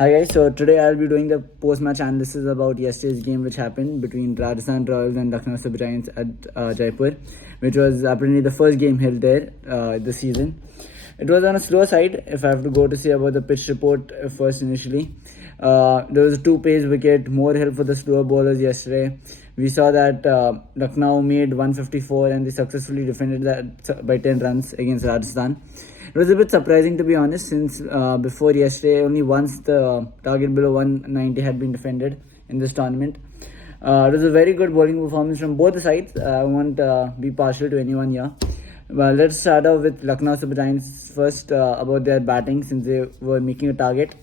Hi guys, so today I'll be doing the post-match analysis about yesterday's game which happened between Rajasthan Royals and Lucknow Super Giants at Jaipur, which was apparently the first game held there this season. It was on a slow side, if I have to go to say about the pitch report first initially. There was a two-pace wicket, more help for the slower bowlers yesterday. We saw that Lucknow made 154 and they successfully defended that by 10 runs against Rajasthan. It was a bit surprising to be honest, since before yesterday, only once the target below 190 had been defended in this tournament. It was a very good bowling performance from both the sides. I won't be partial to anyone here. Well, let's start off with Lucknow Super Giants first about their batting, since they were making a target.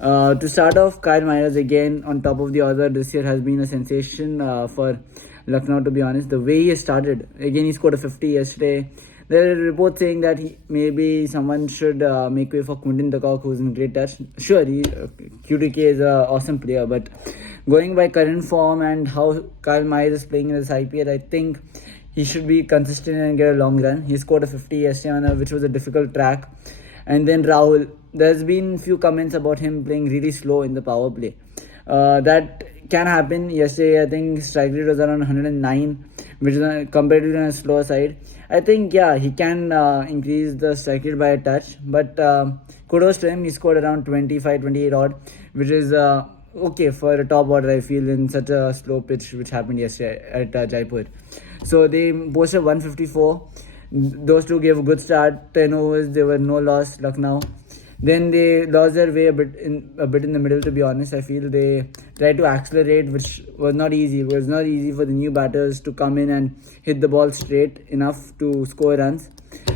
To start off, Kyle Myers again on top of the order this year has been a sensation for Lucknow, to be honest. The way he started, again he scored a 50 yesterday. There are reports saying that maybe someone should make way for Quinton de Kock, who's in great touch. Sure, QTK is an awesome player, but going by current form and how Kyle Myers is playing in this IPL, I think he should be consistent and get a long run. He scored a 50 yesterday, which was a difficult track. And then Rahul, there's been few comments about him playing really slow in the power play. That can happen. Yesterday, I think strike rate was around 109, which is comparatively on a slower side. I think, yeah, he can increase the strike rate by a touch. But kudos to him. He scored around 25, 28 odd, which is okay for a top order, I feel, in such a slow pitch, which happened yesterday at Jaipur. So they posted 154. Those two gave a good start. 10 overs, there were no loss, Lucknow. Then they lost their way a bit in the middle, to be honest. I feel they tried to accelerate, which was not easy. It was not easy for the new batters to come in and hit the ball straight enough to score runs.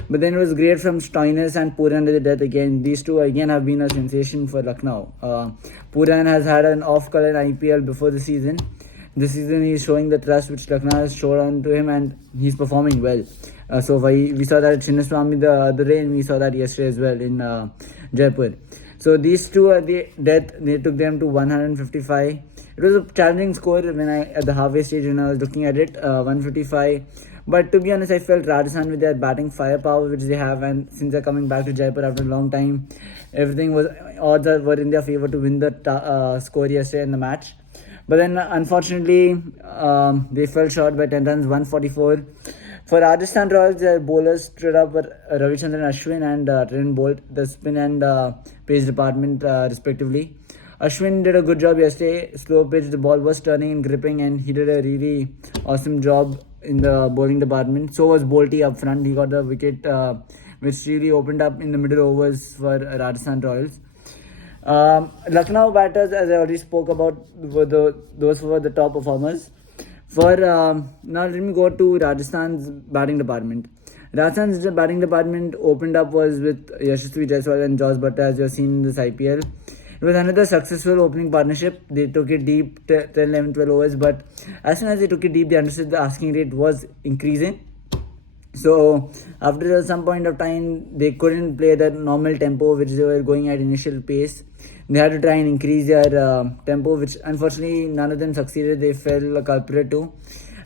But then it was great from Stoinis and Puran to the death again. These two again have been a sensation for Lucknow. Puran has had an off-color IPL before the season. This season he's showing the trust which Lucknow has shown on to him, and he's performing well. So we saw that at Chinnaswamy the other day, and we saw that yesterday as well in Jaipur. So these two at the death, they took them to 155. It was a challenging score when at the halfway stage when I was looking at it, 155. But to be honest, I felt Rajasthan with their batting firepower which they have, and since they're coming back to Jaipur after a long time, odds were in their favour to win the score yesterday in the match. But then unfortunately, they fell short by 10 runs, 144. For Rajasthan Royals, their bowlers stood up were Ravichandran Ashwin and Trent Bolt, the spin and pace department respectively. Ashwin did a good job yesterday. Slow pitch, the ball was turning and gripping, and he did a really awesome job in the bowling department. So was Bolty up front. He got the wicket which really opened up in the middle overs for Rajasthan Royals. Lucknow batters, as I already spoke about, those were the top performers. Now let me go to Rajasthan's batting department. Rajasthan's batting department opened up was with Yashasvi Jaiswal and Josh Butler, as you have seen in this IPL. It was another successful opening partnership. They took it deep, 10, 11, 12 overs, but as soon as they took it deep, they understood the asking rate was increasing. So after some point of time, they couldn't play the normal tempo which they were going at initial pace. They had to try and increase their tempo, which unfortunately none of them succeeded. They fell a culprit too.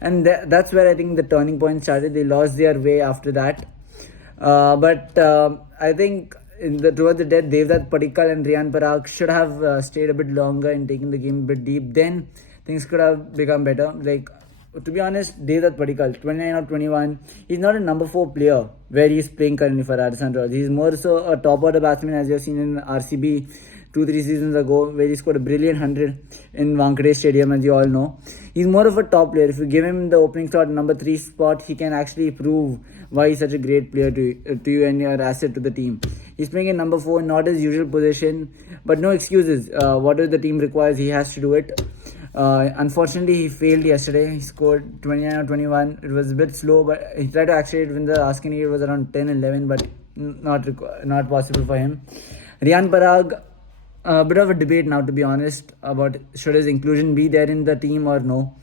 And that's where I think the turning point started. They lost their way after that. But I think towards the death, Devdutt Padikkal and RIYAN PARAG should have stayed a bit longer and taken the game a bit deep. Then things could have become better. Like, to be honest, Devdutt Padikkal, 29 or 21, he's not a number 4 player where he's playing currently for Rajasthan Royals. He's more so a top order batsman, as you've seen in RCB 2-3 seasons ago, where he scored a brilliant 100 in Wankhede Stadium, as you all know. He's more of a top player. If you give him the opening slot, number 3 spot, he can actually prove why he's such a great player to you and your asset to the team. He's playing in number 4, not his usual position, but no excuses. Whatever the team requires, he has to do it. Unfortunately, he failed yesterday. He scored 29 or 21. It was a bit slow, but he tried to accelerate when the asking rate was around 10, 11, but not possible for him. RIYAN PARAG, a bit of a debate now, to be honest, about should his inclusion be there in the team or no.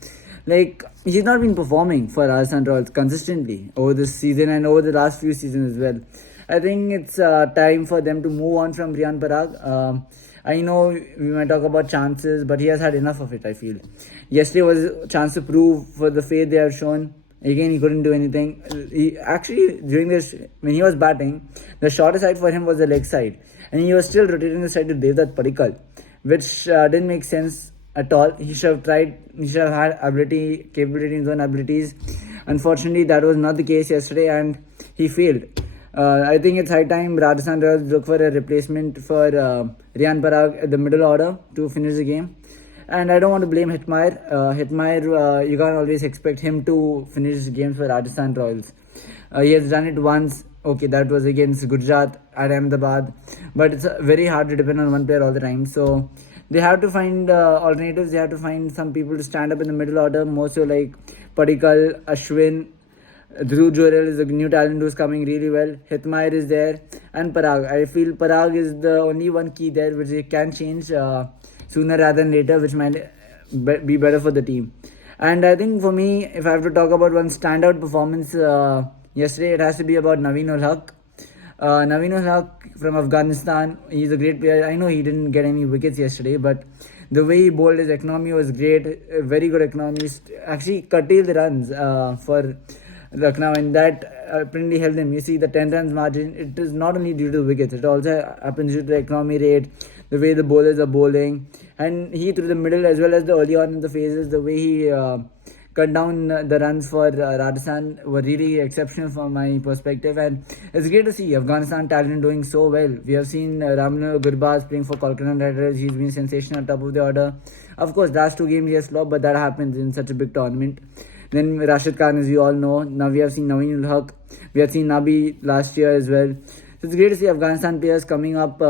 Like, he's not been performing for Rajasthan Royals consistently over this season and over the last few seasons as well. I think it's time for them to move on from RIYAN PARAG. I know we might talk about chances, but he has had enough of it, I feel. Yesterday was a chance to prove for the faith they have shown. Again, he couldn't do anything. He actually, during this, when he was batting, the shorter side for him was the leg side. and he was still rotating the side to Devdutt Padikkal, which didn't make sense at all. He should have tried. He should have had capability in his own abilities. Unfortunately, that was not the case yesterday, and he failed. I think it's high time Rajasthan Royals look for a replacement for RIYAN Parag at the middle order to finish the game. And I don't want to blame Hitmair. Hitmair, you can't always expect him to finish games for Rajasthan Royals. He has done it once. Okay, that was against Gujarat at Ahmedabad. But it's very hard to depend on one player all the time. So they have to find alternatives. They have to find some people to stand up in the middle order. More so like Padikkal, Ashwin, Dhruv Jorel is a new talent who's coming really well. Hitmair is there. And Parag. I feel Parag is the only one key there which they can change sooner rather than later, which might be better for the team. And I think for me, if I have to talk about one standout performance yesterday, it has to be about Naveen ul Haq. Naveen ul Haq from Afghanistan, he's a great player. I know he didn't get any wickets yesterday, but the way he bowled, his economy was great. Very good economy. Actually curtailed the runs for Lucknow, and that apparently helped them. You see, the 10 runs margin, it is not only due to the wickets, it also happens due to the economy rate, the way the bowlers are bowling, and he through the middle as well as the early on in the phases, the way he cut down the runs for Rajasthan were really exceptional from my perspective, and it's great to see Afghanistan talent doing so well. We have seen Ramla Gurbaz playing for Kolkata Knight Riders. He's been sensational at top of the order. Of course, last 2 games he has flopped, but that happens in such a big tournament. Then Rashid Khan, as you all know. Now we have seen Naveen ul Haq. We have seen Nabi last year as well. So it's great to see Afghanistan players coming up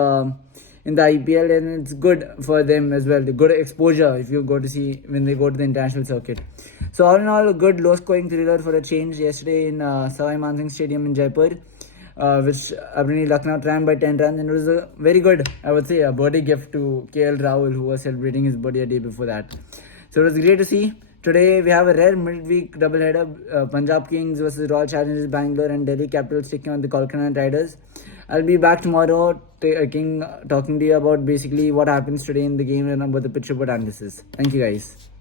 in the IPL, and it's good for them as well. The good exposure if you go to see when they go to the international circuit. So all in all, a good low-scoring thriller for a change yesterday in Sawai Mansingh Stadium in Jaipur, which apparently Lucknow triumphed by 10 runs, and it was a very good, I would say, a birthday gift to KL Rahul, who was celebrating his birthday a day before that. So it was great to see. Today we have a rare midweek doubleheader, Punjab Kings versus Royal Challengers Bangalore, and Delhi Capitals taking on the Kolkata Knight Riders. I'll be back tomorrow talking to you about basically what happens today in the game and about the pitch report analysis. Thank you guys.